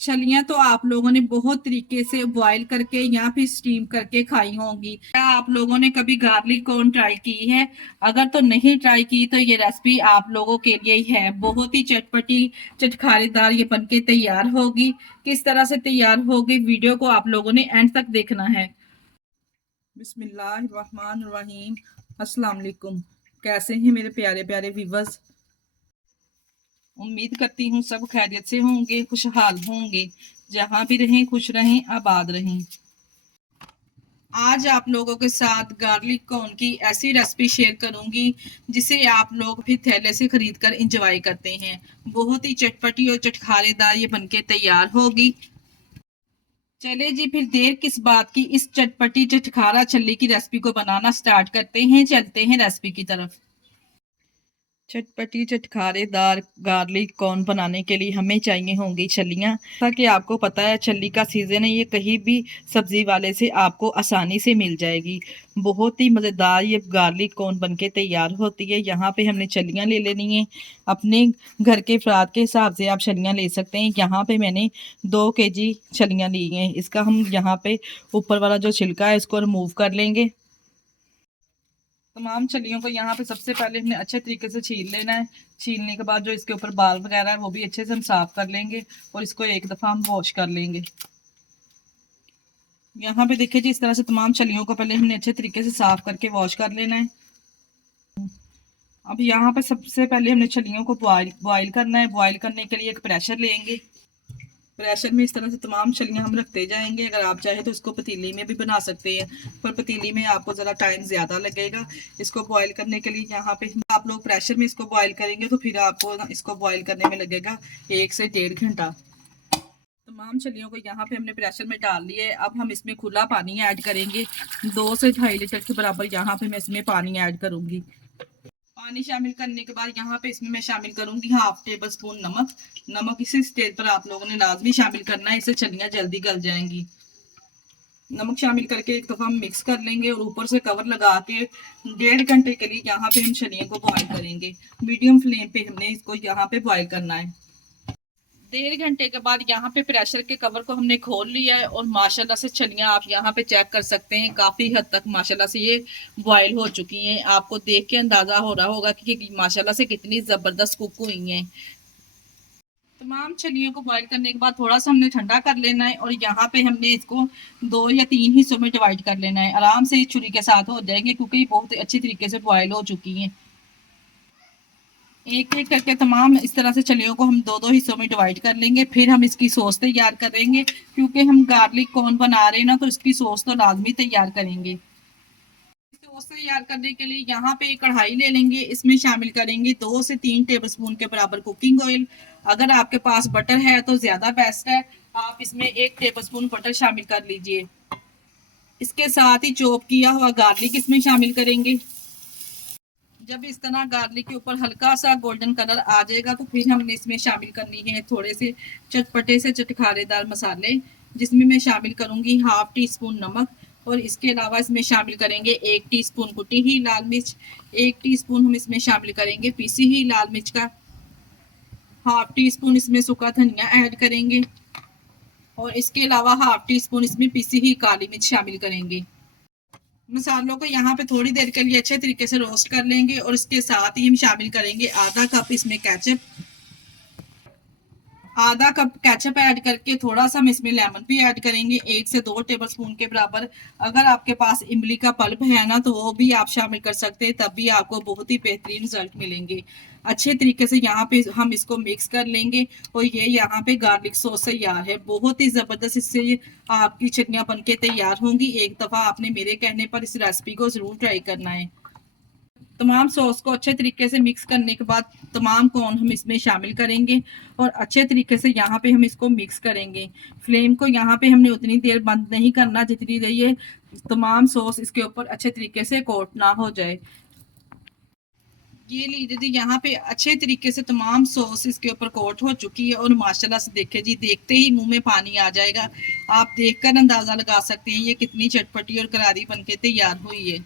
छलियां तो आप लोगों ने बहुत तरीके से बॉईल करके या फिर स्टीम करके खाई होंगी। क्या आप लोगों ने कभी गार्लिक कॉर्न ट्राई की है? अगर तो नहीं ट्राई की तो ये रेसिपी आप लोगों के लिए ही है। बहुत ही चटपटी चटखारेदार ये बनके तैयार होगी। किस तरह से तैयार होगी वीडियो को आप लोगों ने एंड तक देखना है। बिस्मिल्लाहिर्रहमानिर्रहीम। अस्सलाम वालेकुम। कैसे हैं मेरे प्यारे प्यारे व्यूवर्स? उम्मीद करती हूँ सब खैरियत से होंगे, खुशहाल होंगे। जहां भी रहें खुश रहें, आबाद रहें। आज आप लोगों के साथ गार्लिक कॉर्न की ऐसी रेसिपी शेयर करूंगी जिसे आप लोग भी थैले से खरीद कर इंजॉय करते हैं। बहुत ही चटपटी और चटखारेदार ये बनके तैयार होगी। चले जी, फिर देर किस बात की, इस चटपटी चटखारा छल्ली की रेसिपी को बनाना स्टार्ट करते हैं। चलते हैं रेसिपी की तरफ। चटपटी चटखारेदार गार्लिक कॉर्न बनाने के लिए हमें चाहिए होंगी छलियाँ। जैसा कि आपको पता है छल्ली का सीज़न है, ये कहीं भी सब्जी वाले से आपको आसानी से मिल जाएगी। बहुत ही मज़ेदार ये गार्लिक कॉर्न बनके तैयार होती है। यहाँ पे हमने छलियाँ ले लेनी है। अपने घर के अफराद के हिसाब से आप छलियाँ ले सकते हैं। यहाँ पे मैंने 2 kg छलियाँ ली हैं। इसका हम यहाँ पे ऊपर वाला जो छिलका है इसको रिमूव कर लेंगे। तमाम छलियों को यहाँ पे सबसे पहले हमने अच्छे तरीके से छील लेना है। छीलने के बाद जो इसके ऊपर बाल वगैरह है वो भी अच्छे से हम साफ कर लेंगे और इसको एक दफ़ा हम वॉश कर लेंगे। यहाँ पे देखिए जी, इस तरह से तमाम छलियों को पहले हमने अच्छे तरीके से साफ करके वॉश कर लेना है। अब यहाँ पे सबसे पहले हमने छलियों को बॉयल करना है। बॉयल करने के लिए एक प्रेशर लेंगे। प्रेशर में इस तरह से तमाम छलियां हम रखते जाएंगे। अगर आप चाहें तो इसको पतीली में भी बना सकते हैं, पर पतीली में आपको ज़रा टाइम ज़्यादा लगेगा। इसको बॉईल करने के लिए यहाँ पे आप लोग प्रेशर में इसको बॉईल करेंगे तो फिर आपको इसको बॉईल करने में लगेगा 1 से 1.5 घंटा। तमाम छलियों को यहाँ पे हमने प्रेशर में डाल लिया है। अब हम इसमें खुला पानी ऐड करेंगे। 2 से 2.5 लीटर के बराबर यहाँ पे मैं इसमें पानी ऐड करूंगी। पानी शामिल करने के बाद यहाँ पे इसमें मैं शामिल करूंगी 1/2 टेबल स्पून नमक। नमक इसी स्टेज पर आप लोगों ने लाजमी शामिल करना है, इससे छलियां जल्दी गल जाएंगी। नमक शामिल करके एक दफा हम मिक्स कर लेंगे और ऊपर से कवर लगा के 1.5 घंटे के लिए यहाँ पे हम छलियों को बॉईल करेंगे। मीडियम फ्लेम पे हमने इसको यहाँ पे बॉईल करना है। 1.5 घंटे के बाद यहाँ पे प्रेशर के कवर को हमने खोल लिया है और माशाल्लाह से छलियां आप यहाँ पे चेक कर सकते हैं, काफी हद तक माशाल्लाह से ये बॉयल हो चुकी हैं। आपको देख के अंदाजा हो रहा होगा कि माशाल्लाह से कितनी जबरदस्त कुक हुई हैं। तमाम छलियों को बॉईल करने के बाद थोड़ा सा हमने ठंडा कर लेना है और यहाँ पे हमने इसको 2 या 3 हिस्सों में डिवाइड कर लेना है। आराम से छुरी के साथ हो जाएंगे क्योंकि ये बहुत अच्छी तरीके से बॉयल हो चुकी हैं। एक एक करके तमाम इस तरह से छलियों को हम 2-2 हिस्सों में डिवाइड कर लेंगे। फिर हम इसकी सॉस तैयार करेंगे, क्योंकि हम गार्लिक कॉर्न बना रहे हैं ना, तो इसकी सॉस तो लाजमी तैयार करेंगे। सॉस तैयार करने के लिए यहाँ पे एक कढ़ाई ले लेंगे। इसमें शामिल करेंगे 2 से 3 टेबलस्पून के बराबर कुकिंग ऑयल। अगर आपके पास बटर है तो ज्यादा बेस्ट है, आप इसमें 1 टेबलस्पून बटर शामिल कर लीजिए। इसके साथ ही चॉप किया हुआ गार्लिक इसमें शामिल करेंगे। जब इस तरह गार्लिक के ऊपर हल्का सा गोल्डन कलर आ जाएगा तो फिर हमने इसमें शामिल करनी है थोड़े से चटपटे से चटखारेदार मसाले, जिसमें मैं शामिल करूंगी 1/2 टीस्पून नमक और इसके अलावा इसमें शामिल करेंगे 1 टीस्पून कुटी हुई लाल मिर्च। 1 टीस्पून हम इसमें शामिल करेंगे पीसी हुई लाल मिर्च का। 1/2 टीस्पून इसमें सूखा धनिया ऐड करेंगे और इसके अलावा 1/2 टीस्पून इसमें पीसी हुई काली मिर्च शामिल करेंगे। मसालों को यहाँ पे थोड़ी देर के लिए अच्छे तरीके से रोस्ट कर लेंगे और इसके साथ ही हम शामिल करेंगे आधा कप इसमें केचप। आधा कप केचप ऐड करके थोड़ा सा हम इसमें लेमन भी ऐड करेंगे, 1 से 2 टेबलस्पून के बराबर। अगर आपके पास इमली का पल्प है ना तो वो भी आप शामिल कर सकते हैं, तब भी आपको बहुत ही बेहतरीन रिजल्ट मिलेंगे। अच्छे तरीके से यहाँ पे हम इसको मिक्स कर लेंगे और ये यहाँ पे गार्लिक सॉस तैयार है। बहुत ही जबरदस्त इससे ये आपकी चटनियाँ बनके तैयार होंगी। एक दफा आपने मेरे कहने पर इस रेसिपी को जरूर ट्राई करना है। तमाम सॉस को अच्छे तरीके से मिक्स करने के बाद तमाम कॉर्न हम इसमें शामिल करेंगे और अच्छे तरीके से यहाँ पे हम इसको मिक्स करेंगे। फ्लेम को यहाँ पे हमने उतनी देर बंद नहीं करना जितनी देर ये तमाम सॉस इसके ऊपर अच्छे तरीके से कोट ना हो जाए। ये लीजिए जी, यहाँ पे अच्छे तरीके से तमाम सॉस इसके ऊपर कोट हो चुकी है और माशाल्लाह से देखिए जी, देखते ही मुंह में पानी आ जाएगा। आप देखकर अंदाजा लगा सकते हैं ये कितनी चटपटी और करारी बनके तैयार हुई है।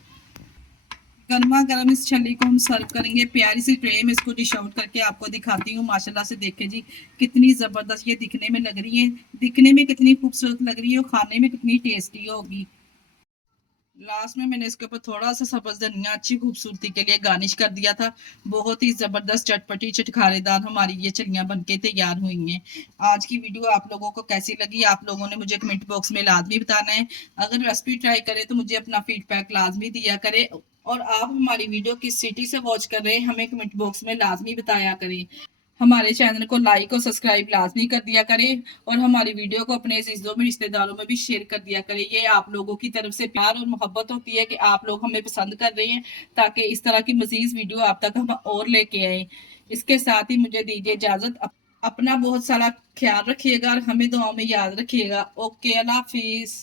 गर्मा गर्म इस छल्ली को हम सर्व करेंगे। प्यारी सी ट्रे में इसको डिश आउट करके आपको दिखाती हूँ। माशाल्लाह से देखें जी, कितनी ज़बरदस्त ये दिखने में लग रही है, दिखने में कितनी खूबसूरत लग रही है और खाने में कितनी टेस्टी होगी। लास्ट में मैंने इसके ऊपर थोड़ा सा सब्ज़ धनिया अच्छी खूबसूरती के लिए गार्निश कर दिया था। बहुत ही ज़बरदस्त चटपटी चटखारेदार हमारी ये चलियाँ बनके तैयार हुई हैं। आज की वीडियो आप लोगों को कैसी लगी, आप लोगों ने मुझे कमेंट बॉक्स में लाजमी बताना है। अगर रेसिपी ट्राई करें तो मुझे अपना फीडबैक लाजमी दिया करें, और आप हमारी वीडियो किस सिटी से वॉच कर रहे हैं हमें कमेंट बॉक्स में लाजमी बताया करें। हमारे चैनल को लाइक और सब्सक्राइब लाजमी कर दिया करें, और हमारी वीडियो को अपने अजीजों में रिश्तेदारों में भी शेयर कर दिया करें। ये आप लोगों की तरफ से प्यार और मोहब्बत होती है कि आप लोग हमें पसंद कर रहे हैं, ताकि इस तरह की मजीद वीडियो आप तक हम और लेके आए। इसके साथ ही मुझे दीजिए इजाजत। अपना बहुत सारा ख्याल रखिएगा और हमें दुआओं में याद रखिएगा। ओके, अल्लाह हाफिज।